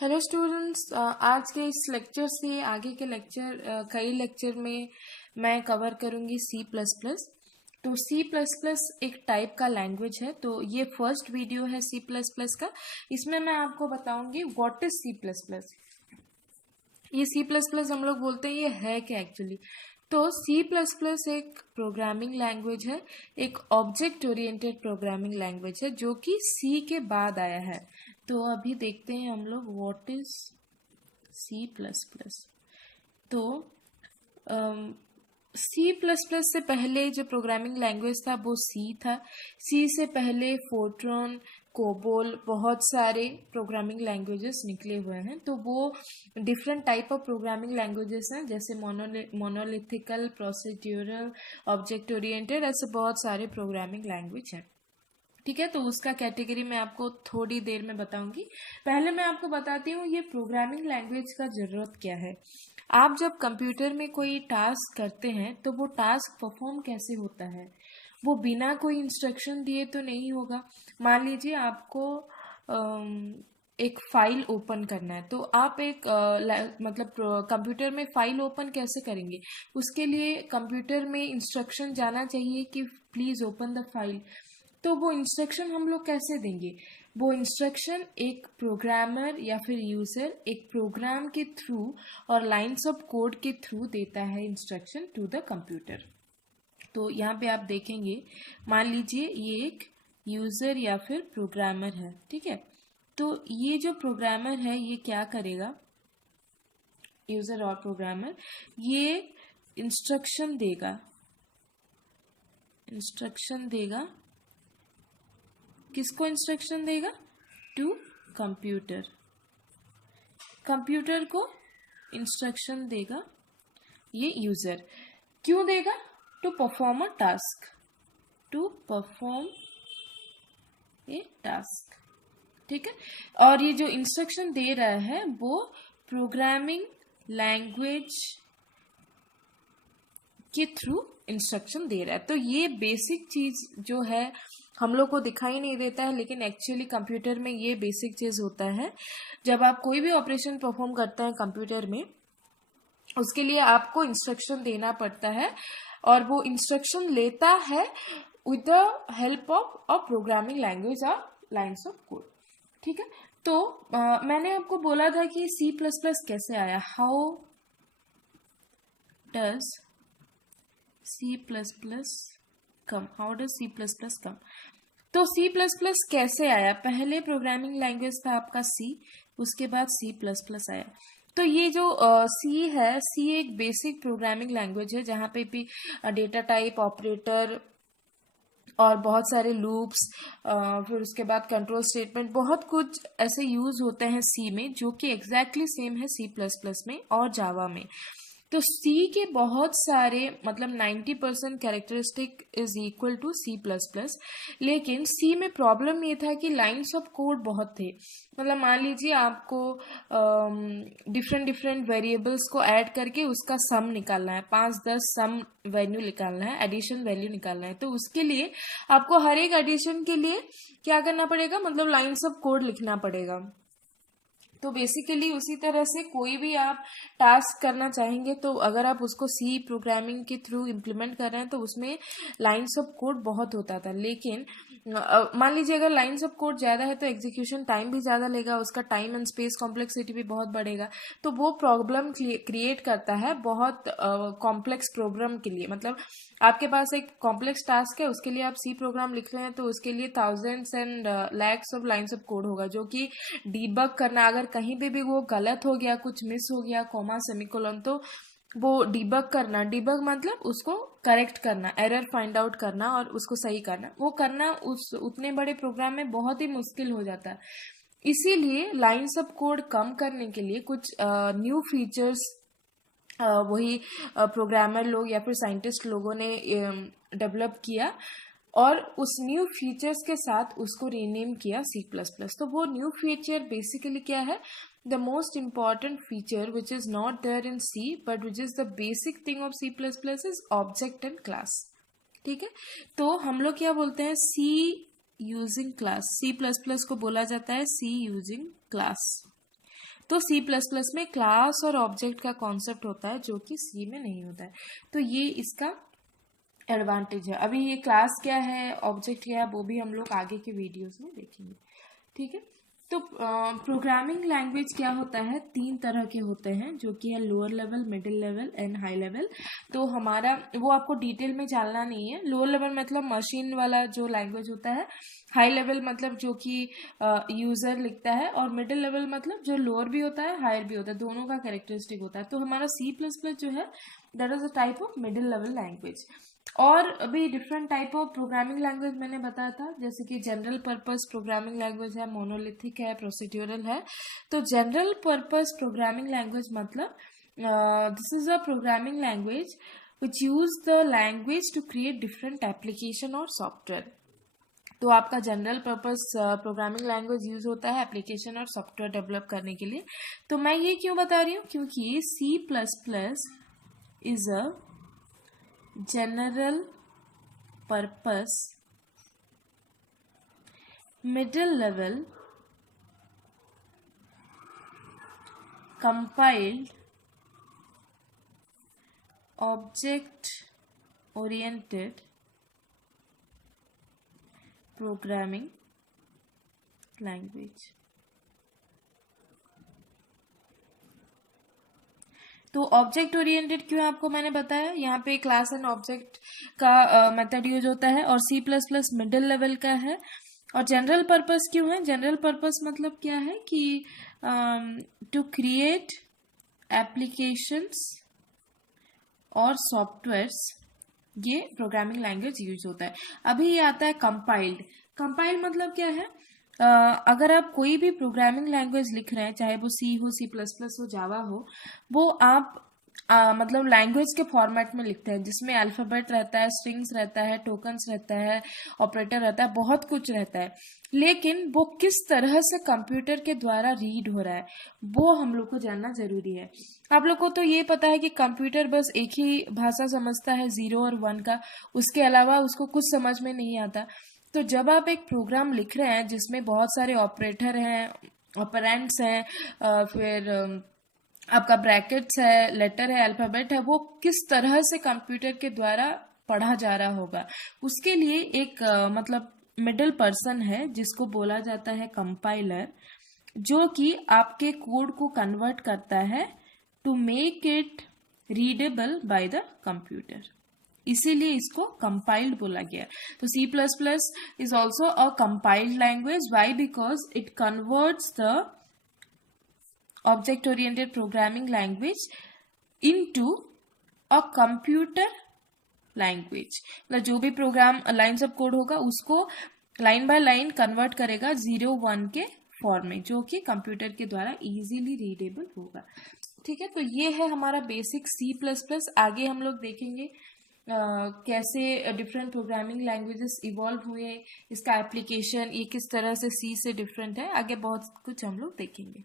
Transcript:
Hello students, आज के इस लेक्चर से आगे के लेक्चर कई लेक्चर में मैं कवर करूंगी सी प्लस प्लस। तो सी प्लस प्लस एक टाइप का लैंग्वेज है। तो ये फर्स्ट वीडियो है सी प्लस प्लस का। इसमें मैं आपको बताऊंगी what is C plus plus. ये सी प्लस प्लस हम लोग बोलते हैं, ये है क्या एक्चुअली। तो सी प्लस प्लस एक प्रोग्रामिंग लैंग्वेज है, एक ऑब्जेक्ट ओरिएंटेड प्रोग्रामिंग लैंग्वेज है जो कि सी के बाद आया है। तो अभी देखते हैं हम लोग what is C plus plus. तो सी प्लस प्लस से पहले जो प्रोग्रामिंग लैंग्वेज था वो सी था। सी से पहले फोर्ट्रॉन, कोबोल, बहुत सारे प्रोग्रामिंग लैंग्वेजेस निकले हुए हैं। तो वो different type of programming languages हैं, जैसे मोनोलिथिकल, प्रोसीड्यूरल, ऑब्जेक्ट ओरिएंटेड, ऐसे बहुत सारे प्रोग्रामिंग लैंग्वेज हैं। ठीक है, तो उसका कैटेगरी मैं आपको थोड़ी देर में बताऊंगी। पहले मैं आपको बताती हूँ ये प्रोग्रामिंग लैंग्वेज का ज़रूरत क्या है। आप जब कंप्यूटर में कोई टास्क करते हैं तो वो टास्क परफॉर्म कैसे होता है, वो बिना कोई इंस्ट्रक्शन दिए तो नहीं होगा। मान लीजिए आपको एक फाइल ओपन करना है, तो आप एक मतलब कंप्यूटर में फाइल ओपन कैसे करेंगे। उसके लिए कंप्यूटर में इंस्ट्रक्शन जाना चाहिए कि प्लीज़ ओपन द फाइल। तो वो इंस्ट्रक्शन हम लोग कैसे देंगे। वो इंस्ट्रक्शन एक प्रोग्रामर या फिर यूजर एक प्रोग्राम के थ्रू और लाइंस ऑफ कोड के थ्रू देता है इंस्ट्रक्शन टू द कंप्यूटर। तो यहाँ पे आप देखेंगे, मान लीजिए ये एक यूजर या फिर प्रोग्रामर है, ठीक है। तो ये जो प्रोग्रामर है ये क्या करेगा, यूजर और प्रोग्रामर, ये इंस्ट्रक्शन देगा। किसको इंस्ट्रक्शन देगा, टू कंप्यूटर। कंप्यूटर को इंस्ट्रक्शन देगा ये यूजर। क्यों देगा, to perform a task, to perform a task, ठीक है। और ये जो इंस्ट्रक्शन दे रहा है वो प्रोग्रामिंग लैंग्वेज के थ्रू इंस्ट्रक्शन दे रहा है। तो ये बेसिक चीज जो है हम लोग को दिखाई नहीं देता है, लेकिन एक्चुअली कंप्यूटर में ये बेसिक चीज होता है। जब आप कोई भी ऑपरेशन परफॉर्म करते हैं कंप्यूटर में, उसके लिए आपको इंस्ट्रक्शन देना पड़ता है, और वो इंस्ट्रक्शन लेता है with the help of a programming language और लाइंस ऑफ कोड, ठीक है। तो मैंने आपको बोला था कि सी प्लस प्लस कैसे आया, how does C plus plus come, how does C plus plus come. तो सी प्लस प्लस कैसे आया, पहले प्रोग्रामिंग लैंग्वेज था आपका सी, उसके बाद सी प्लस प्लस आया। तो ये जो सी है, सी एक बेसिक प्रोग्रामिंग लैंग्वेज है जहाँ पे भी डेटा टाइप, ऑपरेटर और बहुत सारे लूप्स, फिर उसके बाद कंट्रोल स्टेटमेंट, बहुत कुछ ऐसे यूज होते हैं सी में जो कि एग्जैक्टली सेम है सी प्लस प्लस में और जावा में। तो सी के बहुत सारे मतलब 90% characteristic is equal to C plus plus. लेकिन सी में प्रॉब्लम ये था कि लाइंस ऑफ कोड बहुत थे। मतलब मान लीजिए आपको डिफरेंट डिफरेंट वेरिएबल्स को ऐड करके उसका सम निकालना है, 5-10 सम वैल्यू निकालना है, एडिशन वैल्यू निकालना है। तो उसके लिए आपको हर एक एडिशन के लिए क्या करना पड़ेगा, मतलब लाइंस ऑफ कोड लिखना पड़ेगा। तो बेसिकली उसी तरह से कोई भी आप टास्क करना चाहेंगे, तो अगर आप उसको सी प्रोग्रामिंग के थ्रू इम्प्लीमेंट कर रहे हैं तो उसमें लाइंस ऑफ कोड बहुत होता था। लेकिन मान लीजिए अगर लाइंस ऑफ कोड ज़्यादा है तो एग्जीक्यूशन टाइम भी ज़्यादा लेगा, उसका टाइम एंड स्पेस कॉम्प्लेक्सिटी भी बहुत बढ़ेगा। तो वो प्रॉब्लम क्रिएट करता है बहुत कॉम्प्लेक्स प्रोग्राम के लिए। मतलब आपके पास एक कॉम्प्लेक्स टास्क है, उसके लिए आप सी प्रोग्राम लिख रहे हैं, तो उसके लिए thousands and lakhs of lines of code होगा, जो कि डीबग करना, अगर कहीं पे भी वो गलत हो गया, कुछ मिस हो गया, कॉमा सेमीकोलन, तो वो डीबग करना, डीबग मतलब उसको करेक्ट करना, एरर फाइंड आउट करना और उसको सही करना, वो करना उस उतने बड़े प्रोग्राम में बहुत ही मुश्किल हो जाता है। इसीलिए लाइंस ऑफ कोड कम करने के लिए कुछ न्यू फीचर्स वही प्रोग्रामर लोग या फिर साइंटिस्ट लोगों ने डेवलप किया, और उस न्यू फीचर्स के साथ उसको रीनेम किया सी प्लस प्लस। तो वो न्यू फीचर बेसिकली क्या है, the most important feature which is not there in C but which is the basic thing of C plus plus is object and class, ठीक है। तो हम लोग क्या बोलते हैं, C using class, C plus plus को बोला जाता है सी यूजिंग क्लास। तो सी प्लस प्लस में क्लास और ऑब्जेक्ट का कॉन्सेप्ट होता है जो कि सी में नहीं होता है। तो ये इसका एडवांटेज है। अभी ये क्लास क्या है, ऑब्जेक्ट क्या है, वो भी हम लोग आगे के वीडियोस में देखेंगे। ठीक है, तो प्रोग्रामिंग लैंग्वेज क्या होता है, 3 तरह के होते हैं जो कि है lower level, middle level and high level. तो हमारा वो आपको डिटेल में जानना नहीं है। लोअर लेवल मतलब मशीन वाला जो लैंग्वेज होता है, हाई लेवल मतलब जो कि यूजर लिखता है, और मिडिल लेवल मतलब जो लोअर भी होता है हायर भी होता है, दोनों का कैरेक्टरिस्टिक होता है। तो हमारा सी प्लस प्लस जो है that is a type of middle level language. और अभी different type of programming language मैंने बताया था, जैसे कि जनरल पर्पस प्रोग्रामिंग लैंग्वेज है, मोनोलिथिक है, प्रोसीड्यूरल है। तो जनरल पर्पस प्रोग्रामिंग लैंग्वेज मतलब this is a programming language which use the language to create different application और सॉफ्टवेयर। तो आपका general purpose programming language use होता है एप्लीकेशन और सॉफ्टवेयर डेवलप करने के लिए। तो मैं ये क्यों बता रही हूँ, क्योंकि C plus plus is a general purpose middle level compiled object oriented programming language। तो ऑब्जेक्ट ओरिएंटेड क्यों आपको मैंने बताया, यहाँ पे क्लास एंड ऑब्जेक्ट का मेथड यूज होता है, और C plus plus middle level का है। और जनरल पर्पस क्यों है, जनरल पर्पस मतलब क्या है कि टू क्रिएट एप्लीकेशंस और सॉफ्टवेयर्स, ये प्रोग्रामिंग लैंग्वेज यूज होता है। अभी ये आता है कंपाइल्ड। कंपाइल्ड मतलब क्या है, अगर आप कोई भी प्रोग्रामिंग लैंग्वेज लिख रहे हैं, चाहे वो सी हो, सी प्लस प्लस हो, जावा हो, वो आप मतलब लैंग्वेज के फॉर्मेट में लिखते हैं, जिसमें अल्फाबेट रहता है, स्ट्रिंग्स रहता है, टोकन्स रहता है, ऑपरेटर रहता है, बहुत कुछ रहता है। लेकिन वो किस तरह से कंप्यूटर के द्वारा रीड हो रहा है, वो हम लोग को जानना जरूरी है। आप लोग को तो ये पता है कि कंप्यूटर बस एक ही भाषा समझता है, 0 और 1 का, उसके अलावा उसको कुछ समझ में नहीं आता। तो जब आप एक प्रोग्राम लिख रहे हैं जिसमें बहुत सारे ऑपरेटर हैं, ऑपरेंड्स हैं, फिर आपका ब्रैकेट्स है, लेटर है, अल्फाबेट है, वो किस तरह से कंप्यूटर के द्वारा पढ़ा जा रहा होगा, उसके लिए एक मतलब मिडिल पर्सन है जिसको बोला जाता है कंपाइलर, जो कि आपके कोड को कन्वर्ट करता है to make it readable by the computer. इसीलिए इसको कंपाइल्ड बोला गया। तो C plus plus is also a compiled language. Why? Because it converts the object oriented programming language into a computer language. मतलब जो भी प्रोग्राम लाइन्स ऑफ कोड होगा उसको लाइन बाय लाइन कन्वर्ट करेगा 0-1 के फॉर्म में, जो कि कंप्यूटर के द्वारा इजीली रीडेबल होगा। ठीक है, तो ये है हमारा बेसिक सी प्लस प्लस। आगे हम लोग देखेंगे कैसे डिफरेंट प्रोग्रामिंग लैंग्वेजेस इवॉल्व हुए, इसका एप्लीकेशन ये किस तरह से सी से डिफरेंट है, आगे बहुत कुछ हम लोग देखेंगे।